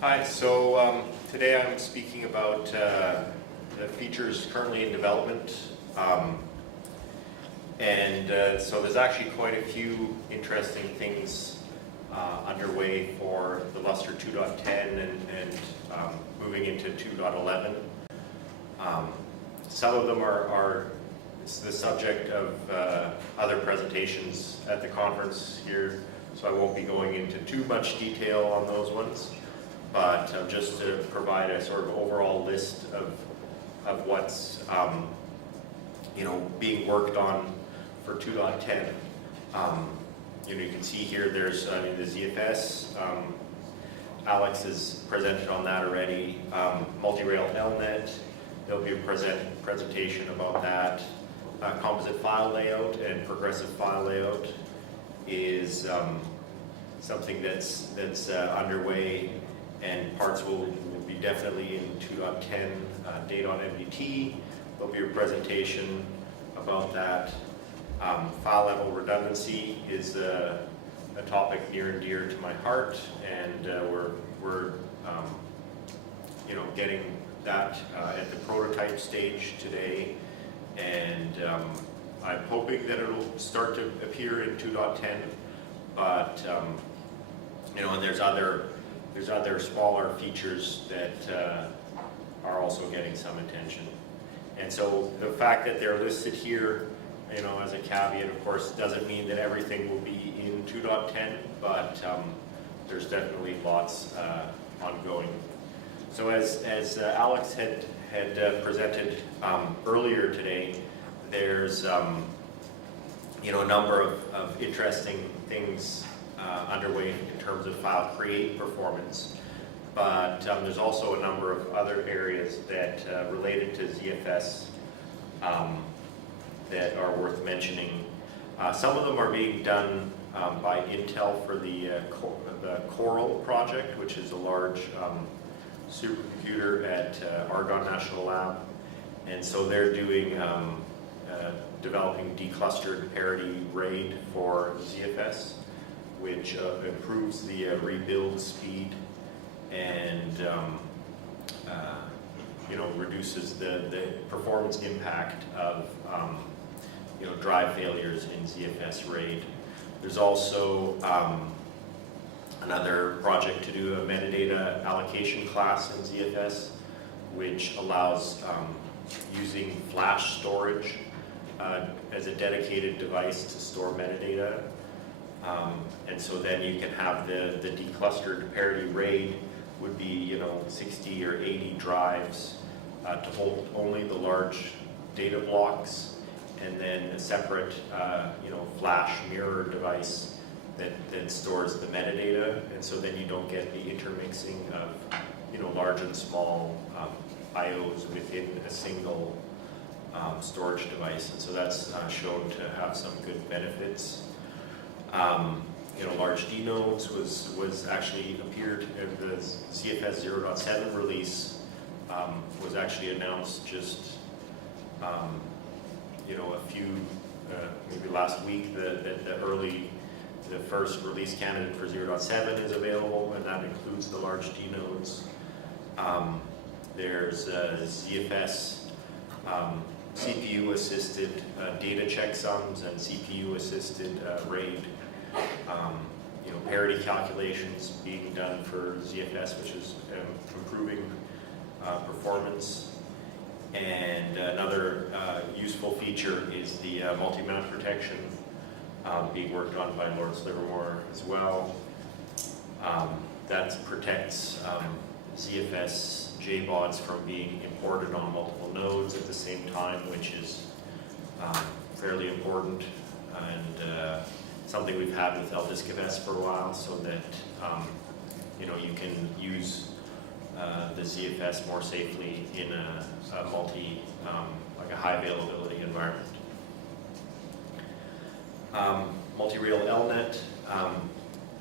Hi, so today I'm speaking about the features currently in development. So there's actually quite a few interesting things underway for the Lustre 2.10 and moving into 2.11. Some of them are the subject of other presentations at the conference here, so I won't be going into too much detail on those ones. But just to provide a sort of overall list of what's being worked on for 2.10. You can see here there's the ZFS. Alex has presented on that already. Multi-rail LNet. There'll be a presentation about that. Composite file layout and progressive file layout is something that's underway. And parts will be definitely in 2.10 data on MDT. There'll be a presentation about that. File level redundancy is a topic near and dear to my heart, and we're getting that at the prototype stage today, and I'm hoping that it'll start to appear in 2.10. But and there's other smaller features that are also getting some attention. And so the fact that they're listed here, as a caveat, of course, doesn't mean that everything will be in 2.10, but there's definitely lots ongoing. So as Alex had presented earlier today, there's a number of interesting things underway in terms of file create performance, but there's also a number of other areas that related to ZFS that are worth mentioning. Some of them are being done by Intel for the Coral project, which is a large supercomputer at Argonne National Lab, and so they're doing developing declustered parity RAID for ZFS, which improves the rebuild speed and reduces the performance impact of drive failures in ZFS RAID. There's also another project to do a metadata allocation class in ZFS, which allows using flash storage as a dedicated device to store metadata. And so then you can have the declustered parity RAID would be 60 or 80 drives to hold only the large data blocks, and then a separate flash mirror device that stores the metadata. And so then you don't get the intermixing of large and small IOs within a single storage device. And so that's shown to have some good benefits. Large D nodes was actually appeared in the ZFS 0.7 release, was actually announced just a few maybe last week that the first release candidate for 0.7 is available, and that includes the large D nodes. There's ZFS CPU assisted data checksums and CPU assisted RAID. Parity calculations being done for ZFS, which is improving performance. And another useful feature is the multi-mount protection being worked on by Lawrence Livermore as well. That protects ZFS JBODs from being imported on multiple nodes at the same time, which is fairly important, and something we've had with LDiskFS for a while, so that you can use the ZFS more safely in a like a high availability environment. Multi-rail LNet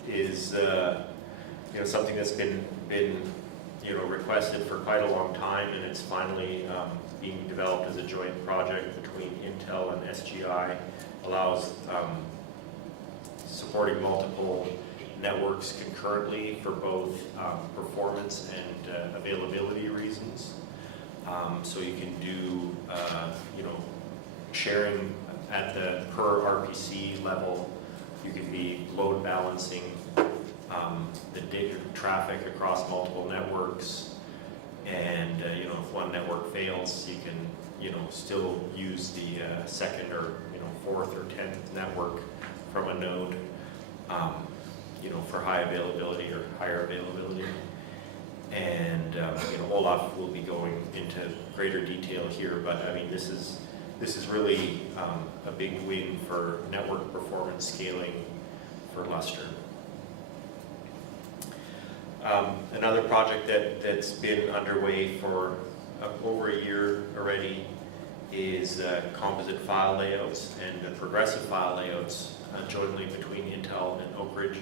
is something that's been requested for quite a long time, and it's finally being developed as a joint project between Intel and SGI. Allows supporting multiple networks concurrently for both performance and availability reasons. So you can do, sharing at the per RPC level. You can be load balancing the data traffic across multiple networks, and if one network fails, you can still use the second or fourth or 10th network from a node, for high availability or higher availability. And Olaf will be going into greater detail here, but I mean this is really a big win for network performance scaling for Lustre. Another project that's been underway for over a year already is composite file layouts and progressive file layouts jointly between Intel and Oak Ridge.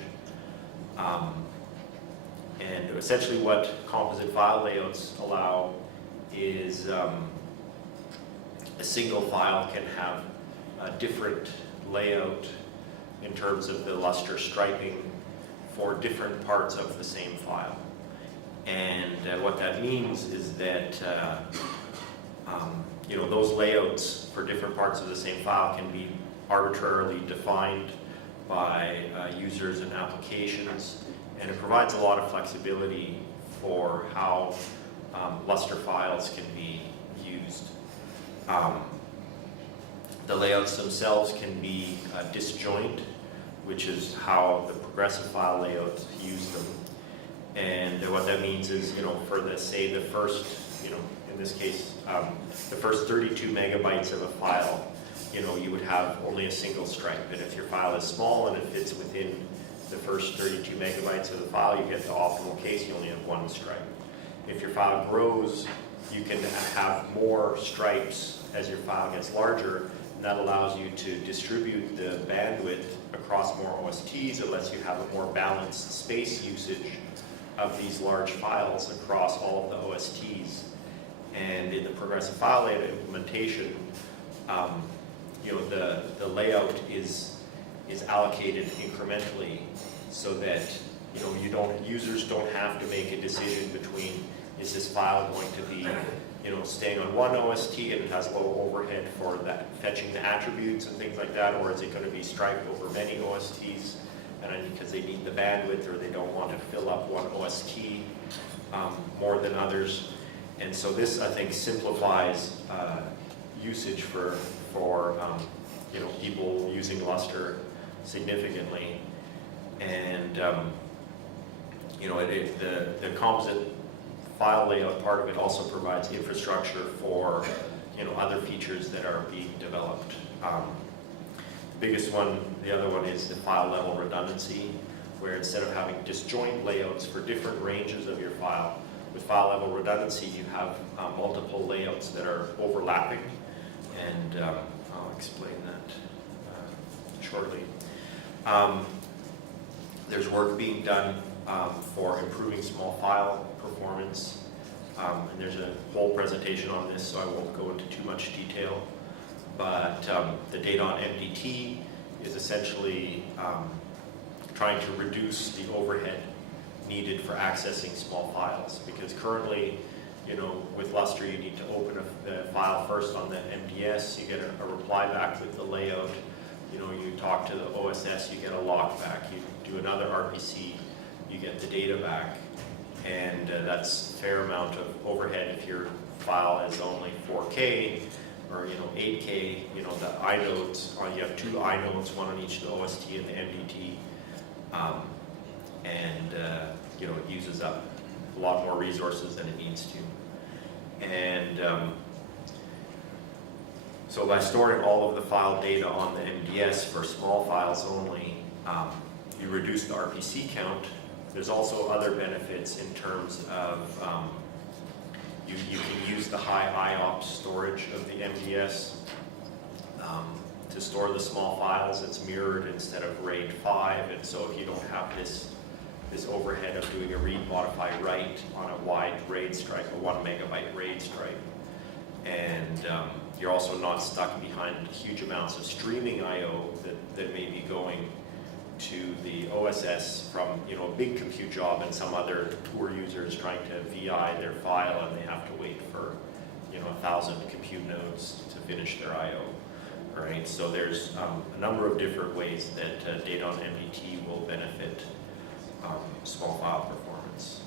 And essentially what composite file layouts allow is a single file can have a different layout in terms of the Lustre striping for different parts of the same file. And what that means is that those layouts for different parts of the same file can be arbitrarily defined by users and applications, and it provides a lot of flexibility for how Lustre files can be used. The layouts themselves can be disjoint, which is how the progressive file layouts use them. And what that means is, for the first, in this case, the first 32 megabytes of a file, you would have only a single stripe. And if your file is small and it fits within the first 32 megabytes of the file, you get the optimal case, you only have one stripe. If your file grows, you can have more stripes as your file gets larger, and that allows you to distribute the bandwidth across more OSTs. It lets you have a more balanced space usage of these large files across all of the OSTs. And in the progressive file layout implementation, the layout is allocated incrementally, so that users don't have to make a decision between, is this file going to be staying on one OST and it has low overhead for that fetching the attributes and things like that, or is it going to be striped over many OSTs and because they need the bandwidth or they don't want to fill up one OST more than others. And so this, I think, simplifies usage for people using Lustre significantly. And the composite file layout part of it also provides infrastructure for other features that are being developed. The biggest one, the other one, is the file level redundancy, where instead of having disjoint layouts for different ranges of your file, with file level redundancy you have multiple layouts that are overlapping, and I'll explain that shortly. There's work being done for improving small file performance, and there's a whole presentation on this, so I won't go into too much detail. But the data on MDT is essentially trying to reduce the overhead needed for accessing small files, because currently, with Lustre you need to open the file first on the MDS, you get a reply back with the layout, you talk to the OSS, you get a lock back, you do another RPC, you get the data back, and that's a fair amount of overhead if your file is only 4K or 8K. The inodes, you have two inodes, one on each of the OST and the MDT, and it uses up a lot more resources than it needs to. And so by storing all of the file data on the MDS for small files only, you reduce the RPC count. There's also other benefits in terms of you can use the high IOPS storage of the MDS to store the small files. It's mirrored instead of RAID 5, and so if you don't have this overhead of doing a read, modify, write on a wide RAID stripe, a 1 megabyte RAID stripe, and you're also not stuck behind huge amounts of streaming I/O that may be going to the OSS from, you know, a big compute job, and some other tour user is trying to VI their file and they have to wait for, you know, 1,000 compute nodes to finish their I/O. Right, so there's a number of different ways that data on MDT will benefit small file performance.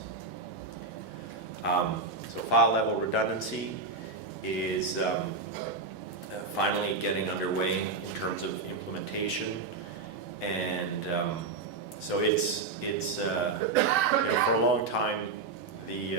So file level redundancy is finally getting underway in terms of implementation, and so it's you know, for a long time the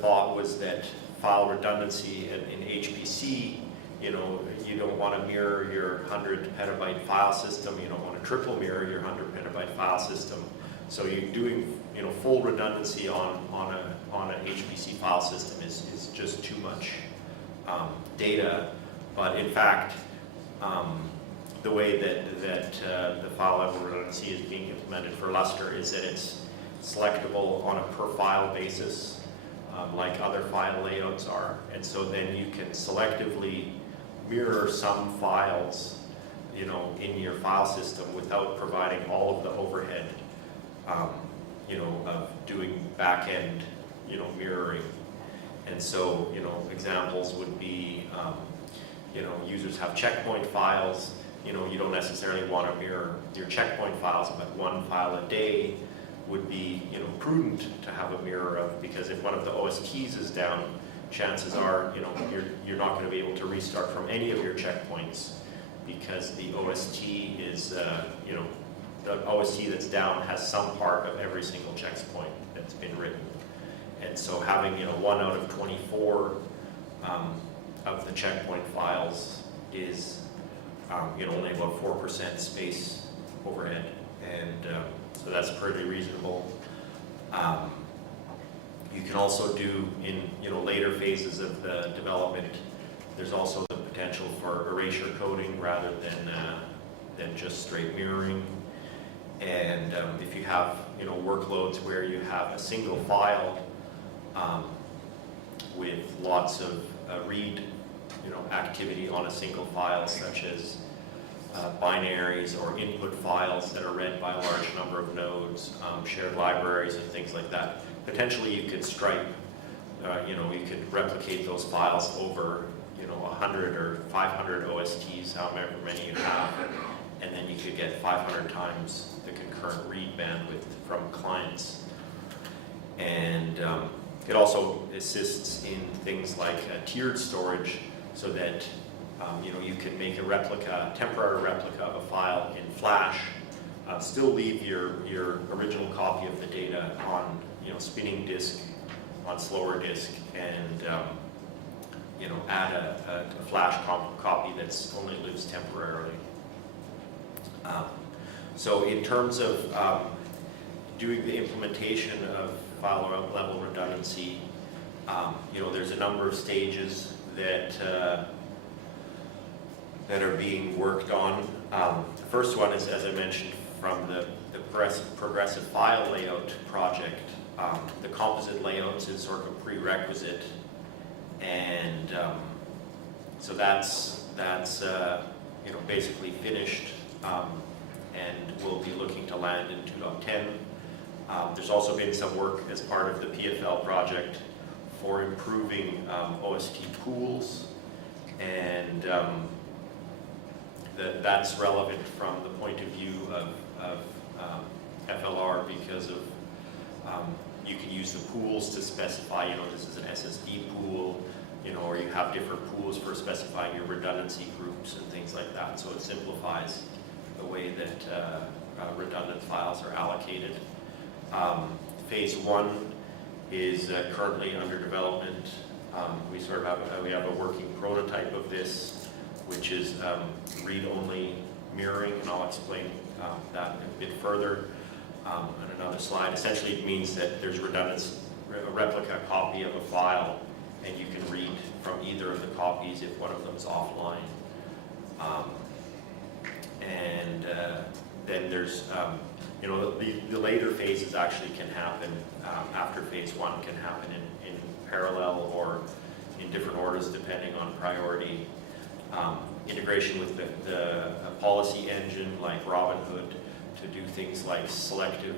thought was that file redundancy in HPC, you know, you don't want to mirror your 100 petabyte file system, you don't want to triple mirror your 100 petabyte file system. So you're doing, you know, full redundancy on an HPC file system is just too much data. But in fact, the way that the file level redundancy is being implemented for Lustre is that it's selectable on a per file basis, like other file layouts are. And so then you can selectively mirror some files, you know, in your file system without providing all of the overhead, you know, of doing back-end, you know, mirroring. And so, you know, examples would be, you know, users have checkpoint files. You know, you don't necessarily want to mirror your checkpoint files, but one file a day would be, you know, prudent to have a mirror of, because if one of the OSTs is down, chances are, you know, you're not going to be able to restart from any of your checkpoints, because the OST is, you know, the OST that's down has some part of every single checkpoint that's been written. And so having, you know, 1 out of 24 of the checkpoint files is, you know, only about 4% space overhead, and so that's pretty reasonable. You can also do, in, you know, later phases of the development, there's also the potential for erasure coding rather than just straight mirroring. And if you have, you know, workloads where you have a single file with lots of read, you know, activity on a single file, such as binaries or input files that are read by a large number of nodes, shared libraries and things like that. Potentially you could stripe, you know, you could replicate those files over, you know, 100 or 500 OSTs, however many you have, and then you could get 500 times the concurrent read bandwidth from clients. And it also assists in things like tiered storage, so that you know, you can make a replica, temporary replica of a file in Flash, still leave your original copy of the data on, you know, spinning disk, on slower disk, and you know, add a Flash copy that's only lives temporarily. So in terms of doing the implementation of file level redundancy, you know, there's a number of stages that that are being worked on. The first one is, as I mentioned, from the progressive file layout project. The composite layouts is sort of a prerequisite, and so that's you know, basically finished, and we'll be looking to land in 2.10. There's also been some work as part of the PFL project for improving OST pools, and that's relevant from the point of view of FLR, because of you can use the pools to specify, you know, this is an SSD pool, you know, or you have different pools for specifying your redundancy groups and things like that. So it simplifies the way that redundant files are allocated. Phase 1 is currently under development. We have a working prototype of this, which is read-only mirroring, and I'll explain that a bit further on another slide. Essentially, it means that there's redundancy, a replica copy of a file, and you can read from either of the copies if one of them is offline. Then there's, you know, the later phases actually can happen after phase 1, can happen in parallel or in different orders depending on priority. integration with the policy engine like Robinhood to do things like selective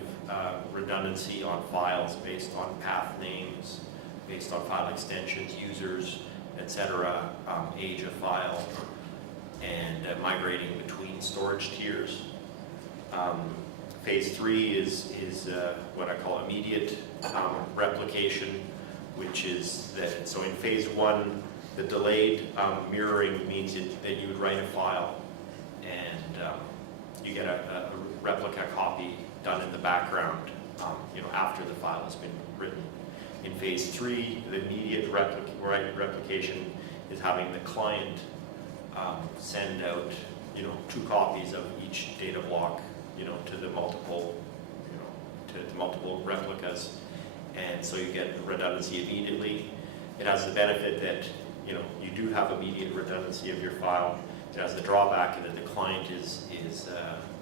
redundancy on files based on path names, based on file extensions, users, etc., age of file, and migrating between storage tiers. Phase 3 is what I call immediate replication, which is that, so in phase 1, the delayed mirroring means that you would write a file and you get a replica copy done in the background, after the file has been written. In phase 3, the immediate replication is having the client send out, 2 copies of each data block, to the multiple, to multiple replicas, and so you get redundancy immediately. It has the benefit that you do have immediate redundancy of your file. It has the drawback that the client is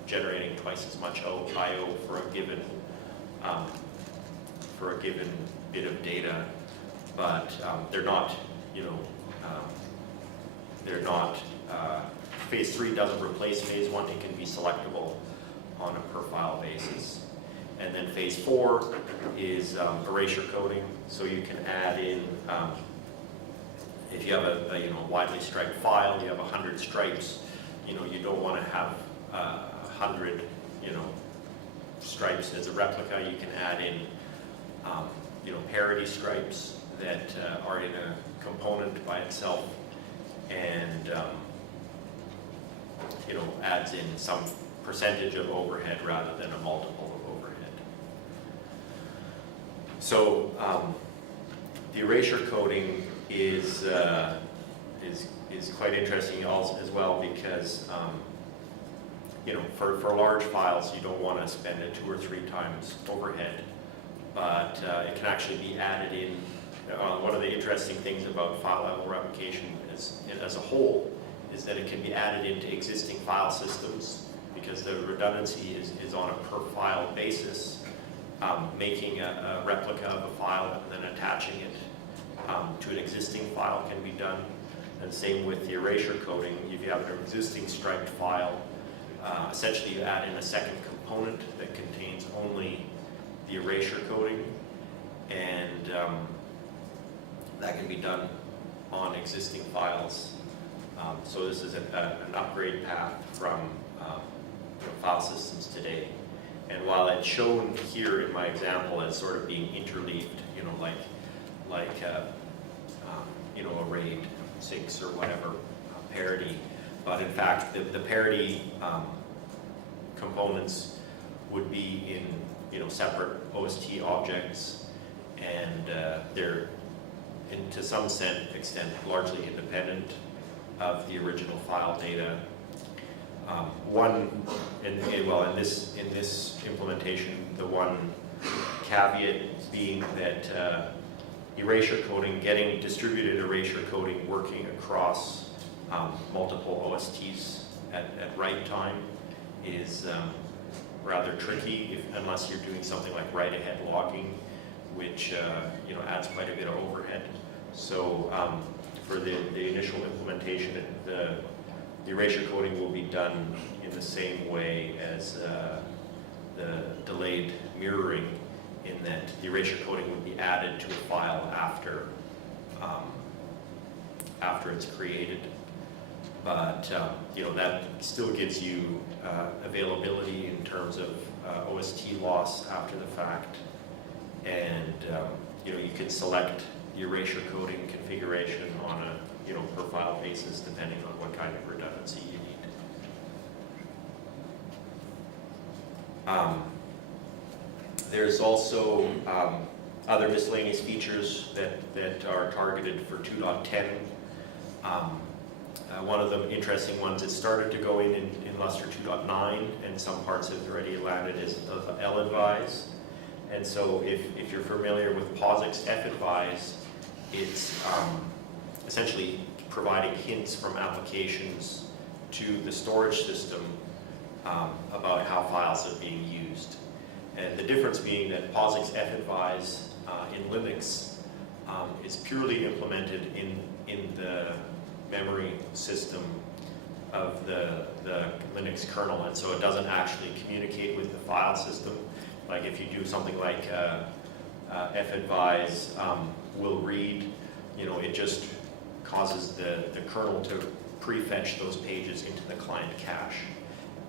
generating twice as much I/O for a given bit of data, but they're not, phase 3 doesn't replace phase 1. It can be selectable on a per file basis. And then phase 4 is erasure coding, so you can add in, if you have a widely striped file, you have 100 stripes, you don't want to have 100 stripes as a replica. You can add in parity stripes that are in a component by itself, and adds in some percentage of overhead rather than a multiple of overhead. So the erasure coding is quite interesting as well, because for large files you don't want to spend it 2 or 3 times overhead, but it can actually be added in. One of the interesting things about file level replication as a whole is that it can be added into existing file systems, because the redundancy is on a per file basis. Making a replica of a file and then attaching it to an existing file can be done. And same with the erasure coding. If you have an existing striped file, essentially you add in a second component that contains only the erasure coding, and that can be done on existing files. So this is an upgrade path from file systems today. And while it's shown here in my example as sort of being interleaved, like a RAID 6 or whatever, parity, but in fact the parity components would be in separate OST objects, and they're to some extent largely independent of the original file data. In this implementation, the one caveat being that erasure coding, getting distributed erasure coding working across multiple OSTs at write time is rather tricky, unless you're doing something like write-ahead logging, which adds quite a bit of overhead. So for the initial implementation, the erasure coding will be done in the same way as the delayed mirroring, in that the erasure coding would be added to a file after it's created. But that still gives you availability in terms of OST loss after the fact, and you can select the erasure coding configuration on a per file basis depending on what kind of redundancy you need. There's also other miscellaneous features that are targeted for 2.10. One of the interesting ones that started to go in Lustre 2.9, and some parts have already landed, is the L-advise. And so if you're familiar with POSIX F-advise, it's essentially providing hints from applications to the storage system about how files are being used. And the difference being that POSIX F-advise in Linux is purely implemented in the memory system of the Linux kernel, and so it doesn't actually communicate with the file system. Like if you do something like fadvise will read, it just causes the kernel to prefetch those pages into the client cache.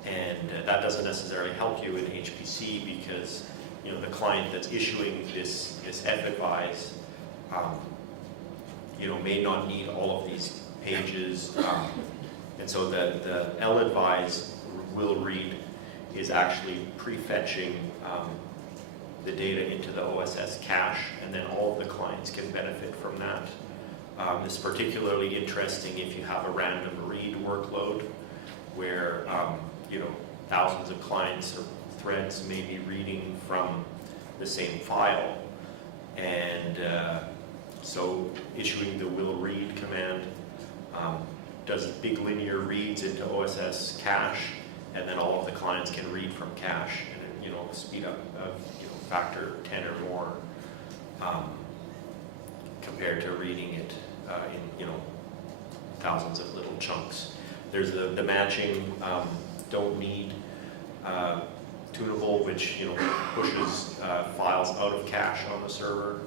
And that doesn't necessarily help you in HPC because the client that's issuing this fadvise may not need all of these pages. And so the LADvise will read is actually prefetching the data into the OSS cache, and then all of the clients can benefit from that. This is particularly interesting if you have a random read workload where thousands of clients or threads may be reading from the same file, and so issuing the will read command does big linear reads into OSS cache, and then all of the clients can read from cache, and speed up factor 10 or more compared to reading it in thousands of little chunks. There's the matching don't need tunable, which pushes files out of cache on the server,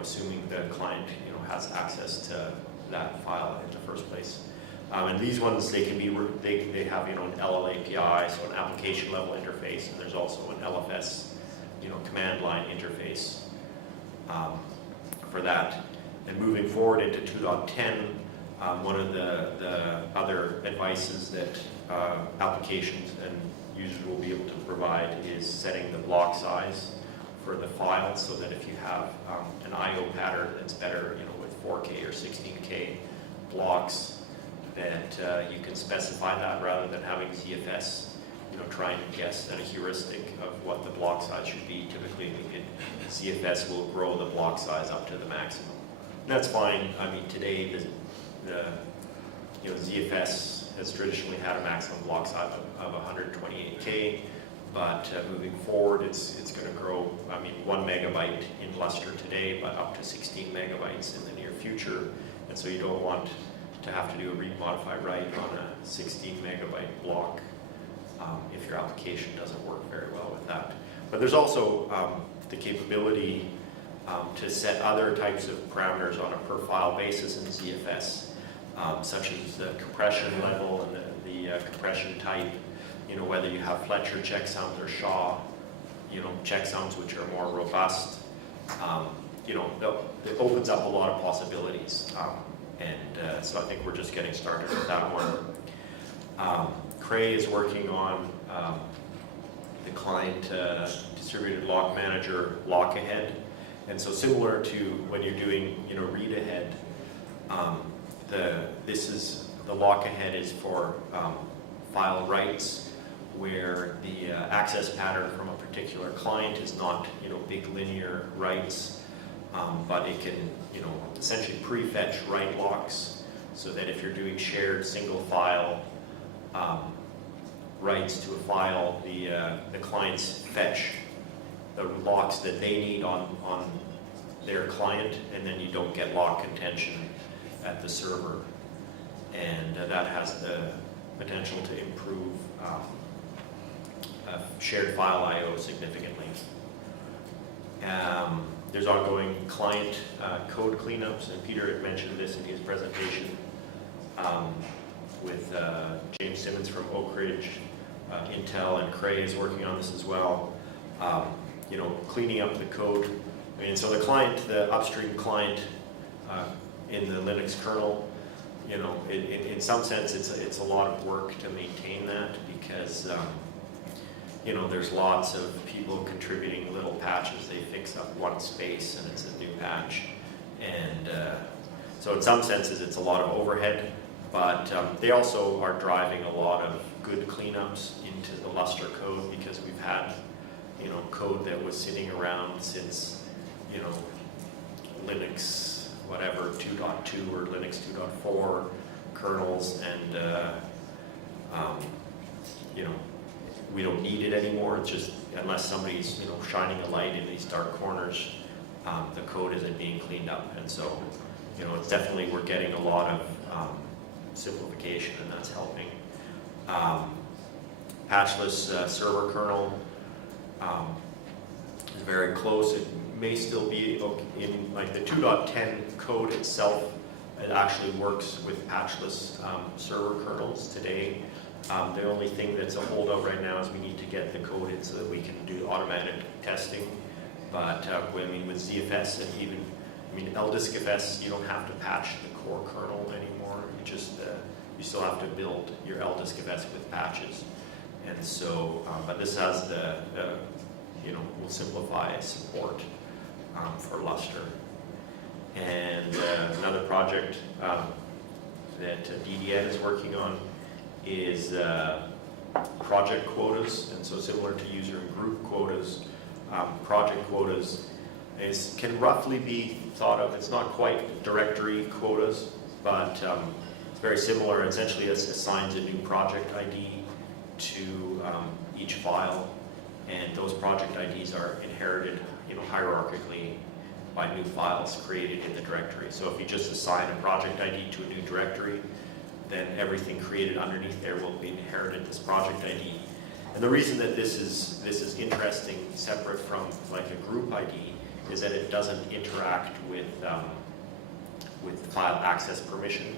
assuming the client has access to that file in the first place. And these ones, they can be they have an LL API, so an application level interface, and there's also an LFS command line interface for that. And moving forward into 2.10, one of the other advices that applications and users will be able to provide is setting the block size for the file, so that if you have an I/O pattern that's better, with 4K or 16K blocks, that you can specify that rather than having ZFS, try and guess at a heuristic of what the block size should be. Typically, ZFS will grow the block size up to the maximum. And that's fine. I mean, today the ZFS has traditionally had a maximum block size of 128K, but moving forward, it's going to grow. I mean, 1 megabyte in Lustre today, but up to 16 megabytes in the near future. And so you don't want to have to do a read, modify, write on a 16 megabyte block if your application doesn't work very well with that. But there's also the capability to set other types of parameters on a per file basis in ZFS, such as the compression level and the compression type, whether you have Fletcher checksums or Shaw, checksums which are more robust. It opens up a lot of possibilities. So I think we're just getting started with that one. Cray is working on the client distributed lock manager lock ahead. And so similar to when you're doing read ahead, the lock ahead is for file writes, where the access pattern from a particular client is not big linear writes, but it can essentially prefetch write locks, so that if you're doing shared single file writes to a file, the clients fetch the locks that they need on their client, and then you don't get lock contention at the server. And that has the potential to improve shared file I/O significantly. There's ongoing client code cleanups, and Peter had mentioned this in his presentation with James Simmons from Oak Ridge, Intel, and Cray is working on this as well. Cleaning up the code. And so the client, the upstream client in the Linux kernel, in some sense it's a lot of work to maintain that, because there's lots of people contributing little patches. They fix up one space and it's a new patch, and so in some senses it's a lot of overhead, but they also are driving a lot of good cleanups into the Lustre code, because we've had code that was sitting around since Linux whatever 2.2 or Linux 2.4 kernels, and we don't need it anymore. It's just, unless somebody's shining a light in these dark corners, the code isn't being cleaned up. And so it's definitely, we're getting a lot simplification, and that's helping. Patchless server kernel is very close. It may still be in like the 2.10 code itself. It actually works with patchless server kernels today. The only thing that's a holdout right now is we need to get the code in so that we can do automatic testing. But I mean, with ZFS and even, I mean, LDiskFS, you don't have to patch the core kernel anymore. You just, you still have to build your LDiskFS with patches. And so, but this has the, you know, will simplify support for Lustre. And another project that DDN is working on is project quotas. And so similar to user and group quotas, project quotas can roughly be thought of, it's not quite directory quotas, but it's very similar. Essentially, it assigns a new project ID to each file, and those project IDs are inherited, you know, hierarchically by new files created in the directory. So if you just assign a project ID to a new directory, then everything created underneath there will be inherited this project ID. And the reason that this is interesting, separate from like a group ID, is that it doesn't interact with file access permission,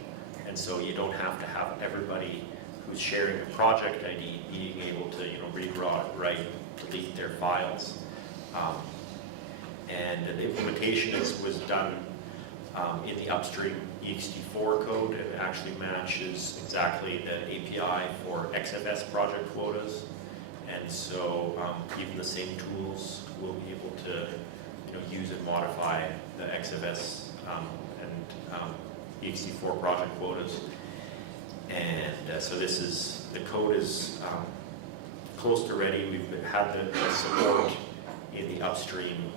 and so you don't have to have everybody who's sharing a project ID being able to, you know, read, write, delete their files. And the implementation was done in the upstream ext4 code, and it actually matches exactly the API for XFS project quotas. And so even the same tools will be able to, you know, use and modify the XFS and ext4 project quotas. And so this is, the code is close to ready. We've had the support in the upstream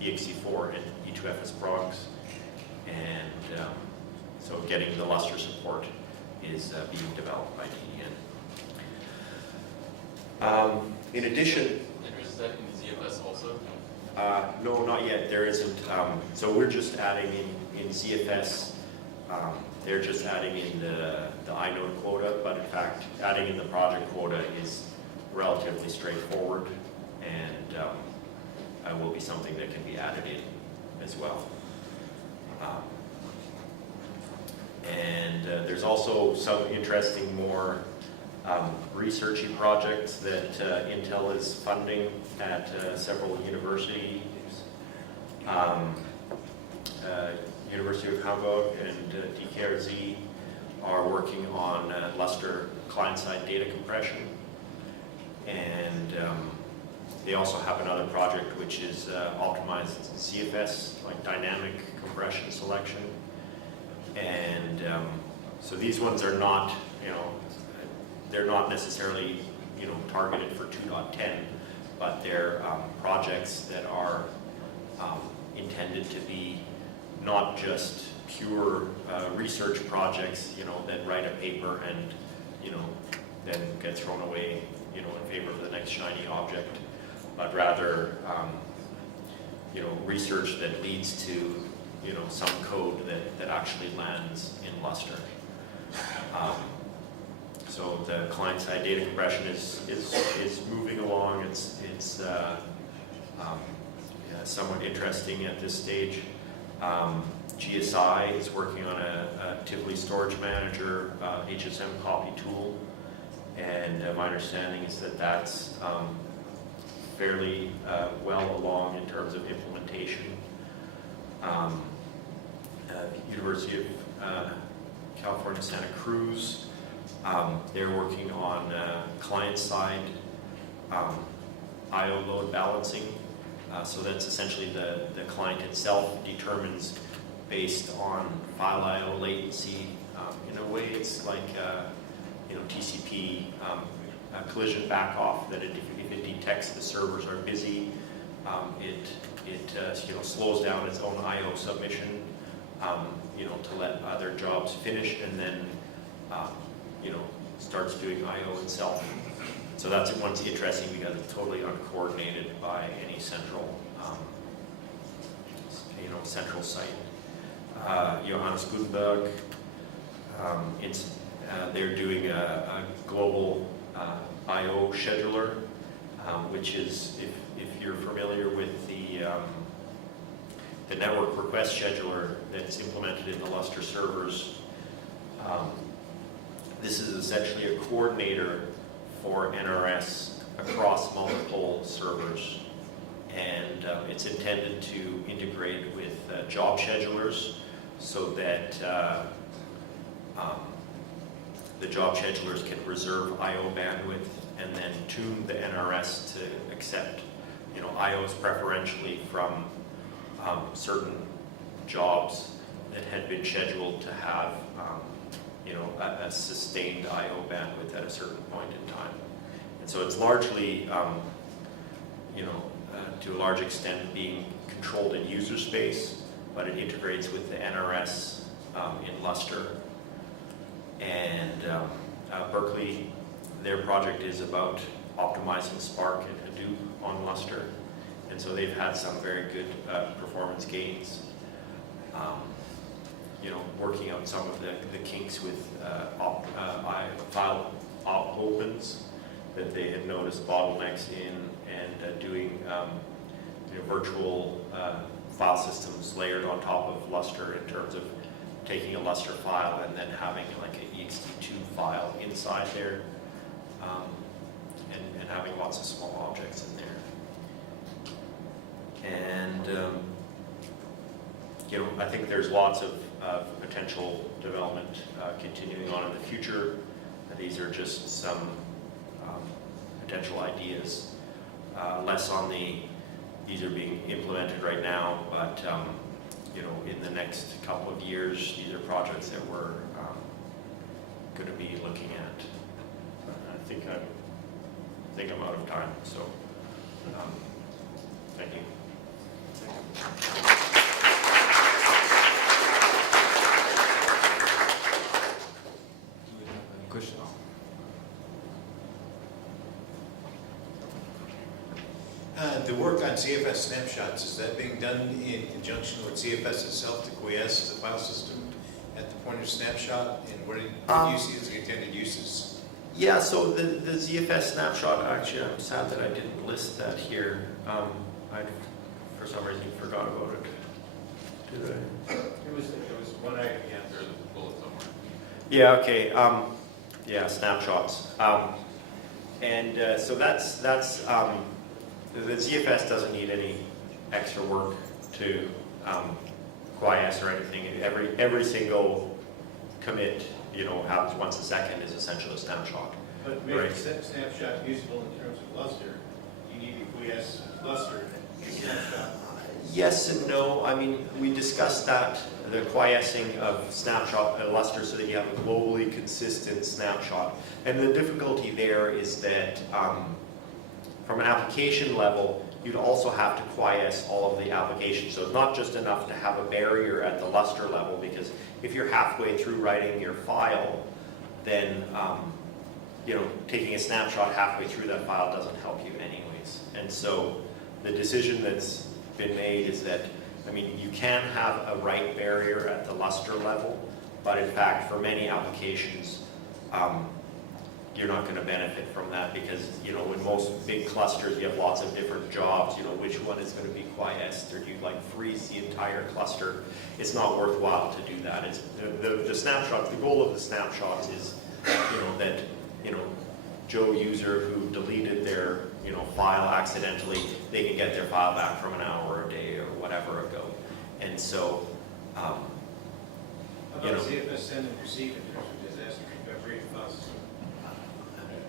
ext4 and E2FS progs, and so getting the Lustre support is being developed by DDN. In addition, is that in ZFS also? no, not yet. There isn't. So we're just adding in ZFS. They're just adding in the inode quota, but in fact, adding in the project quota is relatively straightforward, and will be something that can be added in as well. And there's also some interesting more researchy projects that Intel is funding at several universities. University of Hamburg and DKRZ are working on Lustre client-side data compression, and they also have another project which is optimized ZFS, like dynamic compression selection. And so these ones are not, you know, they're not necessarily, you know, targeted for 2.10, but they're projects that are intended to be not just pure research projects, you know, that write a paper and, you know, then get thrown away, you know, in favor of the next shiny object, but rather, you know, research that leads to, you know, some code that actually lands in Lustre. So the client-side data compression is moving along. It's somewhat interesting at this stage. GSI is working on a Tivoli storage manager HSM copy tool, and my understanding is that that's fairly well along in terms of implementation. University of California, Santa Cruz, they're working on client-side I/O load balancing. So that's essentially the client itself determines based on file I/O latency. In a way, it's like you know, TCP collision backoff. That if it detects the servers are busy, it you know, slows down its own I/O submission. You know, to let other jobs finish, and then you know, starts doing I/O itself. So that's one's interesting because it's totally uncoordinated by any central, you know, central site. Johannes Gutenberg. They're doing a global I/O scheduler, which is, if you're familiar with the network request scheduler that's implemented in the Lustre servers, this is essentially a coordinator for NRS across multiple servers. And it's intended to integrate with job schedulers so that the job schedulers can reserve I/O bandwidth and then tune the NRS to accept, I/Os preferentially from certain jobs that had been scheduled to have, a sustained I/O bandwidth at a certain point in time. And so it's largely, to a large extent being controlled in user space, but it integrates with the NRS in Lustre. And Berkeley, their project is about optimizing Spark and Hadoop on Lustre. And so they've had some very good performance gains. Working out some of the kinks with file op opens that they had noticed bottlenecks in, and doing virtual file systems layered on top of Lustre in terms of taking a Lustre file and then having like an ext2 file inside there, and having lots of small objects in there. And I think there's lots of potential development continuing on in the future. These are just some potential ideas. Less on these are being implemented right now, but in the next couple of years, these are projects that we're going to be looking at. I think I'm out of time, so thank you. Question. The work on CFS snapshots, is that being done in conjunction with CFS itself to quiesce the file system at the point of snapshot? And what do you see as the intended uses? Yeah, so the ZFS snapshot, actually, I'm sad that I didn't list that here. I, for some reason, forgot about it. Did I? It was one item again, there's a bullet somewhere. Yeah, okay. Yeah, snapshots. So that's the ZFS doesn't need any extra work to quiesce or anything. Every single commit, happens once a second is essentially a snapshot. But to make a snapshot usable in terms of Lustre, you need to quiesce Lustre snapshot. Yes and no. I mean, we discussed that, the quiescing of snapshot Lustre so that you have a globally consistent snapshot. And the difficulty there is that from an application level, you'd also have to quiesce all of the applications. So it's not just enough to have a barrier at the Lustre level, because if you're halfway through writing your file, then taking a snapshot halfway through that file doesn't help you anyways. And so the decision that's been made is that, you can have a write barrier at the Lustre level, but in fact, for many applications, you're not going to benefit from that because, in most big clusters, you have lots of different jobs, which one is going to be quiesced, or do you freeze the entire cluster? It's not worthwhile to do that. It's the snapshot, the goal of the snapshots is, that, Joe user who deleted their, file accidentally, they can get their file back from an hour or a day or whatever ago. And so, How about CFS send and receive in terms of disaster recovery and file system?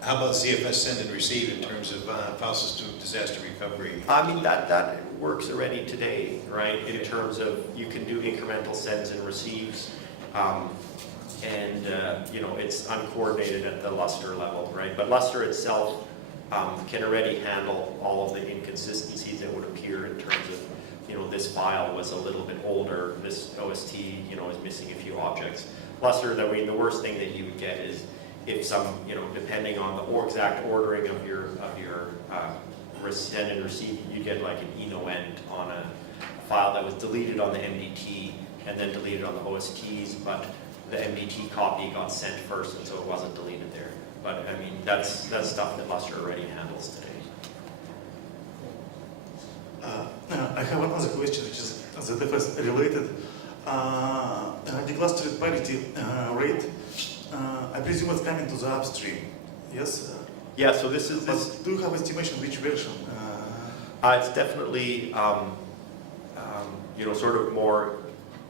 How about CFS send and receive in terms of file system disaster recovery? That works already today, right? In terms of you can do incremental sends and receives, it's uncoordinated at the Lustre level, right? But Lustre itself can already handle all of the inconsistencies that would appear in terms of, this file was a little bit older, this OST, is missing a few objects. Lustre, the worst thing that you would get is if some, depending on the exact ordering of your send and receive, you get like an eno end on a file that was deleted on the MDT, and then deleted on the OSTs, but the MDT copy got sent first, and so it wasn't deleted there. But I mean, that's stuff that Lustre already handles today. I have another question, which is ZFS related. Declustered parity rate, I presume it's coming to the upstream, yes? Yeah, so this is But do you have estimation which version? it's definitely sort of more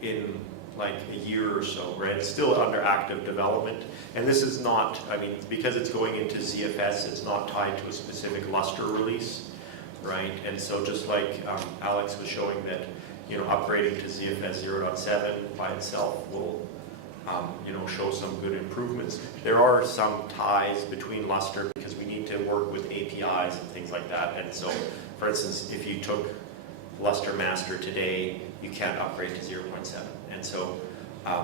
in like a year or so, right? It's still under active development, and this is not, I mean, because it's going into ZFS, it's not tied to a specific Lustre release, right? And so just like Alex was showing that, upgrading to ZFS 0.7 by itself will, show some good improvements. There are some ties between Lustre because we need to work with APIs and things like that. And so, for instance, if you took Lustre Master today, you can't upgrade to 0.7. And so,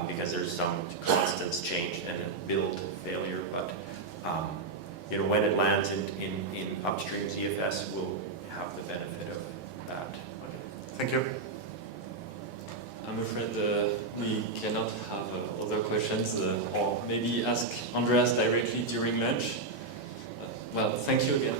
because there's some constants change and a build failure, but when it lands in upstream ZFS, we'll have the benefit of that. Thank you. I'm afraid we cannot have other questions, or maybe ask Andreas directly during lunch. Well, thank you again.